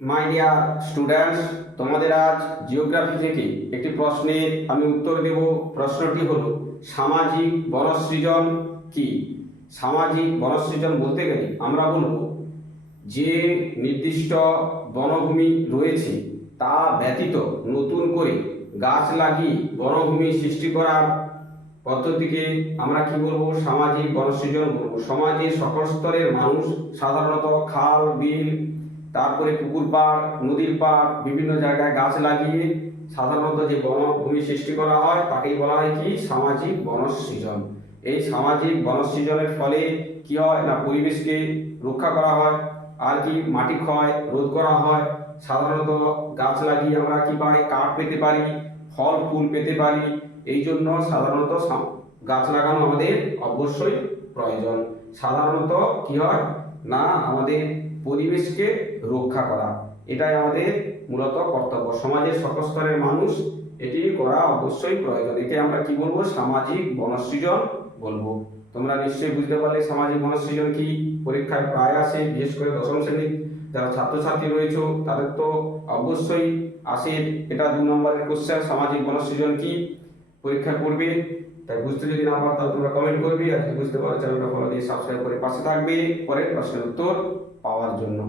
My dear students, তোমাদের আজ geography থেকে একটি প্রশ্নের আমি উত্তর দেব। প্রশ্নটি হলো, সামাজিক বনসৃজন কি? সামাজিক বনসৃজন বলতে গেলে আমরা বলব যে নির্দিষ্ট বনভূমি রয়েছে তা ব্যতীত নতুন করে গাছ লাগিয়ে বনভূমি সৃষ্টি করার পদ্ধতিকে আমরা কি বলবো? সামাজিক বনসৃজন বলবো। সমাজের সকল স্তরের মানুষ সাধারণত খাল বিল, তারপরে পুকুর পাড়, নদীর পাড়, বিভিন্ন জায়গায় গাছ লাগিয়ে সাধারণত যে বনভূমি সৃষ্টি করা হয় তাকেই বলা হয় কি? সামাজিক বনসৃজন। এই সামাজিক বনসৃজনের ফলে কি হয় না, পরিবেশকে রক্ষা করা হয়, আর কি মাটি ক্ষয় রোধ করা হয়। সাধারণত গাছ লাগিয়ে আমরা কি পাই? কাঠ পেতে পারি, ফল ফুল পেতে পারি। এই জন্য সাধারণত গাছ লাগানো আমাদের অবশ্যই প্রয়োজন। সাধারণত কি হয় না, আমাদের পরিবেশকে রক্ষা করা, এটাই আমাদের মূলত কর্তব্য। সমাজের সকল স্তরের মানুষ এটি করা অবশ্যই প্রয়োজন। একে আমরা কি বলবো? সামাজিক বনসৃজন বলবো। তোমরা নিশ্চয়ই বুঝতে পারলে সামাজিক বনসৃজন কি। পরীক্ষায় প্রায় আসে, বিশেষ করে দশম শ্রেণীর যারা ছাত্রছাত্রী রয়েছে তাদের তো অবশ্যই আসে। এটা 2 নম্বরের কোশ্চেন, সামাজিক বনসৃজন কি, পরীক্ষা করবে। তাই বুঝতে যদি না পারো তাহলে তোমরা কমেন্ট করবে, আর যদি বুঝতে পারো চ্যানেলটা ফলো দিয়ে সাবস্ক্রাইব করে পাশে থাকবে পরের প্রশ্নের উত্তর পাওয়ার জন্য।